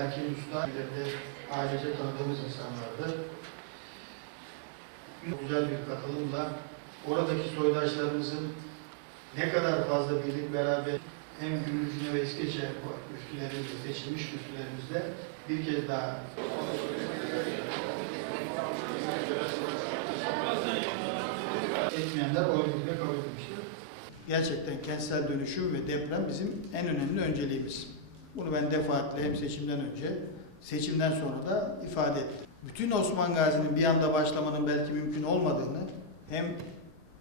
Hakim Usta, de ailece tanıdığımız insanlardı. Güzel bir katılımla oradaki soydaşlarımızın ne kadar fazla birlik beraber hem Gümrücüne ve İskeçe müftülerimizle, seçilmiş müftülerimizle bir kez daha etmeyenler oy kabul etmiştir. Gerçekten kentsel dönüşüm ve deprem bizim en önemli önceliğimiz. Bunu ben defaatle hem seçimden önce, seçimden sonra da ifade ettim. Bütün Osman Gazi'nin bir anda başlamanın belki mümkün olmadığını hem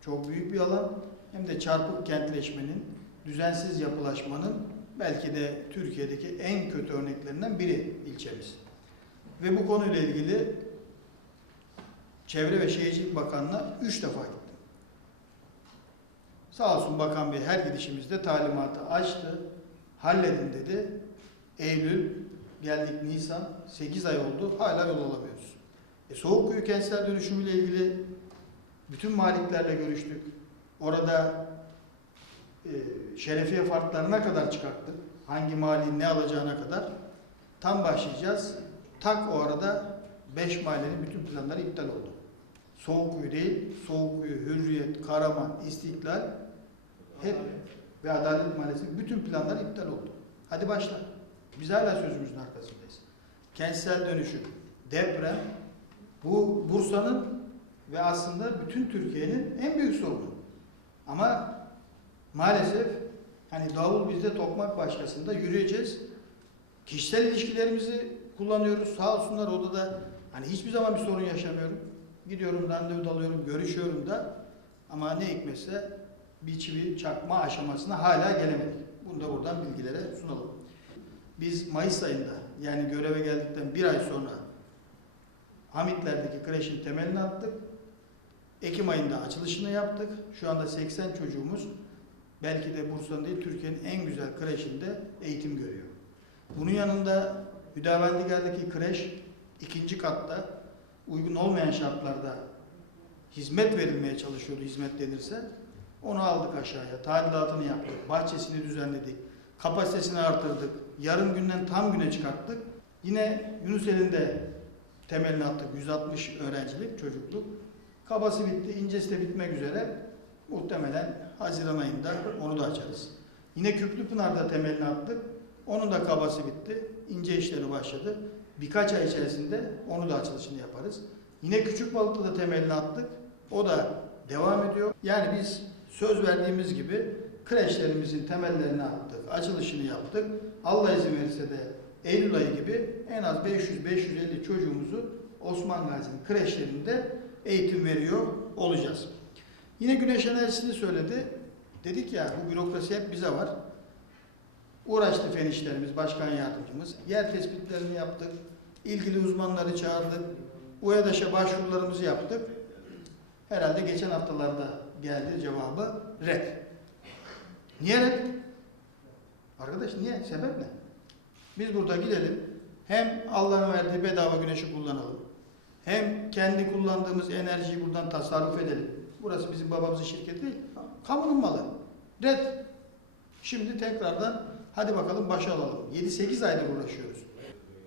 çok büyük bir alan hem de çarpık kentleşmenin, düzensiz yapılaşmanın belki de Türkiye'deki en kötü örneklerinden biri ilçemiz. Ve bu konuyla ilgili Çevre ve Şehircilik Bakanı'na üç defa gittim. Sağ olsun Bakan Bey her gidişimizde talimatı açtı, halledin dedi. Eylül, geldik Nisan, 8 ay oldu, hala yol alamıyoruz. E, Soğukkuyu kentsel dönüşümüyle ilgili bütün maliklerle görüştük. Orada e, şerefiye farklarına kadar çıkarttık. Hangi mali ne alacağına kadar. Tam başlayacağız. Tak o arada 5 mahallenin bütün planları iptal oldu. Soğukkuyu değil, Soğukkuyu, Hürriyet, Karaman, İstiklal hep ve Adalet Mahallesi'nin bütün planları iptal oldu. Hadi başla. Biz hala sözümüzün arkasındayız. Kentsel dönüşüm, deprem bu Bursa'nın ve aslında bütün Türkiye'nin en büyük sorunu. Ama maalesef hani davul bizde tokmak başkasında yürüyeceğiz. Kişisel ilişkilerimizi kullanıyoruz. Sağ olsunlar odada hani hiçbir zaman bir sorun yaşamıyorum. Gidiyorum randevu alıyorum, görüşüyorum da ama ne hikmetse bir çivi çakma aşamasına hala gelemedik. Bunu da buradan bilgilere sunalım. Biz Mayıs ayında yani göreve geldikten bir ay sonra Hamitler'deki kreşin temelini attık. Ekim ayında açılışını yaptık. Şu anda 80 çocuğumuz belki de Bursa'nın değil Türkiye'nin en güzel kreşinde eğitim görüyor. Bunun yanında Hüdavendigar'daki kreş ikinci katta uygun olmayan şartlarda hizmet verilmeye çalışıyordu hizmet denirse. Onu aldık aşağıya, tadilatını yaptık, bahçesini düzenledik, kapasitesini artırdık, yarım günden tam güne çıkarttık. Yine Yunuseli'nde temelini attık, 160 öğrencilik, çocukluk. Kabası bitti, incesi de bitmek üzere. Muhtemelen Haziran ayında onu da açarız. Yine Küplüpınar'da temelini attık. Onun da kabası bitti. ince işleri başladı. Birkaç ay içerisinde onu da açılışını yaparız. Yine Küçük Balık'ta da temelini attık. O da devam ediyor. Yani biz söz verdiğimiz gibi kreşlerimizin temellerini attık, açılışını yaptık. Allah izin verirse de Eylül ayı gibi en az 500-550 çocuğumuzu Osman Gazi'nin kreşlerinde eğitim veriyor olacağız. Yine güneş enerjisini söyledi. Dedik ya bu bürokrasi hep bize var. Uğraştı fen işlerimiz, başkan yardımcımız. Yer tespitlerini yaptık. ilgili uzmanları çağırdık. UEDAŞ'a başvurularımızı yaptık. Herhalde geçen haftalarda geldi cevabı red. Niye red? Arkadaş niye? Sebep ne? Biz burada gidelim. Hem Allah'ın verdiği bedava güneşi kullanalım. Hem kendi kullandığımız enerjiyi buradan tasarruf edelim. Burası bizim babamızın şirketi değil. Kamunun malı. Red. Şimdi tekrardan hadi bakalım başa alalım. 7-8 aydır uğraşıyoruz.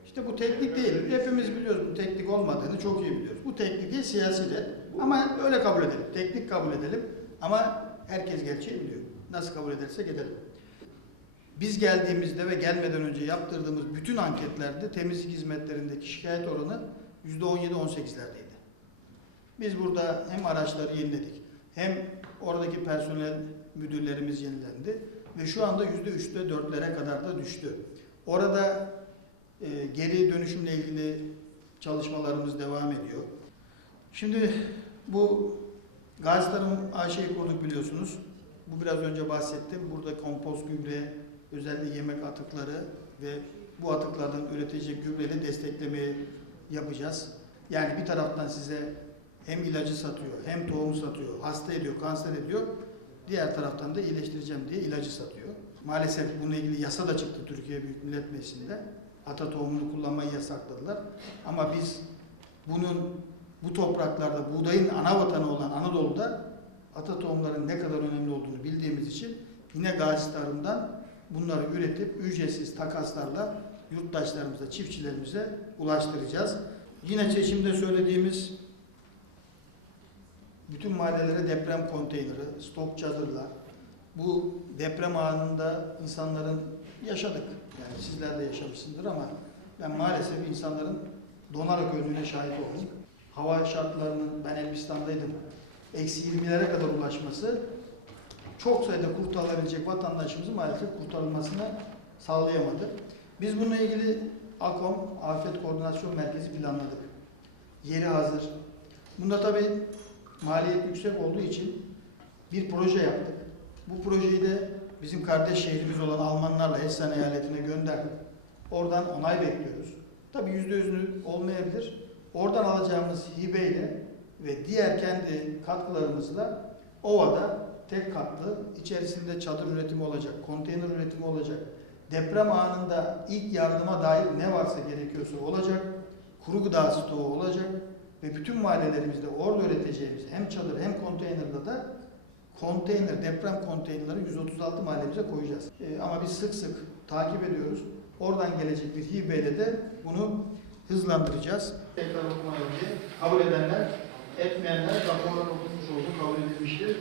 İşte bu teknik değil. Hepimiz biliyoruz bu teknik olmadığını çok iyi biliyoruz. Bu teknik değil siyasi red. Ama öyle kabul edelim. Teknik kabul edelim. Ama herkes gerçeği biliyor. Nasıl kabul edersek edelim. Biz geldiğimizde ve gelmeden önce yaptırdığımız bütün anketlerde temizlik hizmetlerindeki şikayet oranı %17-18'lerdeydi. Biz burada hem araçları yeniledik, hem oradaki personel müdürlerimiz yenilendi ve şu anda %3'te 4'lere kadar da düştü. Orada e, geri dönüşümle ilgili çalışmalarımız devam ediyor. Şimdi bu Gazi Tarım AŞ'yi kurduk biliyorsunuz. Bu biraz önce bahsettim. Burada kompost gübre, özellikle yemek atıkları ve bu atıklardan üretilecek gübreyle desteklemeyi yapacağız. Yani bir taraftan size hem ilacı satıyor, hem tohumu satıyor, hasta ediyor, kanser ediyor. Diğer taraftan da iyileştireceğim diye ilacı satıyor. Maalesef bununla ilgili yasa da çıktı Türkiye Büyük Millet Meclisi'nde. Ata tohumunu kullanmayı yasakladılar. Ama biz bunun bu topraklarda buğdayın ana vatanı olan Anadolu'da ata tohumların ne kadar önemli olduğunu bildiğimiz için yine Gazi bunları üretip ücretsiz takaslarla yurttaşlarımıza, çiftçilerimize ulaştıracağız. Yine seçimde söylediğimiz bütün mahallelere deprem konteyneri, stok çadırlar, bu deprem anında insanların yaşadık. Yani sizler de yaşamışsındır ama ben maalesef insanların donarak öldüğüne şahit oldum. Hava şartlarının, ben Elbistan'daydım, eksi 20'lere kadar ulaşması çok sayıda kurtarılabilecek vatandaşımızın maalesef kurtarılmasına sağlayamadı. Biz bununla ilgili AKOM, Afet Koordinasyon Merkezi planladık. Yeri hazır. Bunda tabii maliyet yüksek olduğu için bir proje yaptık. Bu projeyi de bizim kardeş şehrimiz olan Almanlarla Hessen eyaletine gönderdik. Oradan onay bekliyoruz. Tabii yüzde yüzünü olmayabilir. Oradan alacağımız hibeyle ve diğer kendi katkılarımızla Ova'da tek katlı, içerisinde çadır üretimi olacak, konteyner üretimi olacak, deprem anında ilk yardıma dair ne varsa gerekiyorsa olacak, kuru gıda stoğu olacak ve bütün mahallelerimizde orada üreteceğimiz hem çadır hem konteynerda da konteyner, deprem konteynerleri 136 mahallemize koyacağız. Ee, ama biz sık sık takip ediyoruz. Oradan gelecek bir hibeyle de bunu hızlandıracağız. Tekrar okumadan önce kabul edenler, etmeyenler raporun okunmuş olduğu kabul edilmiştir.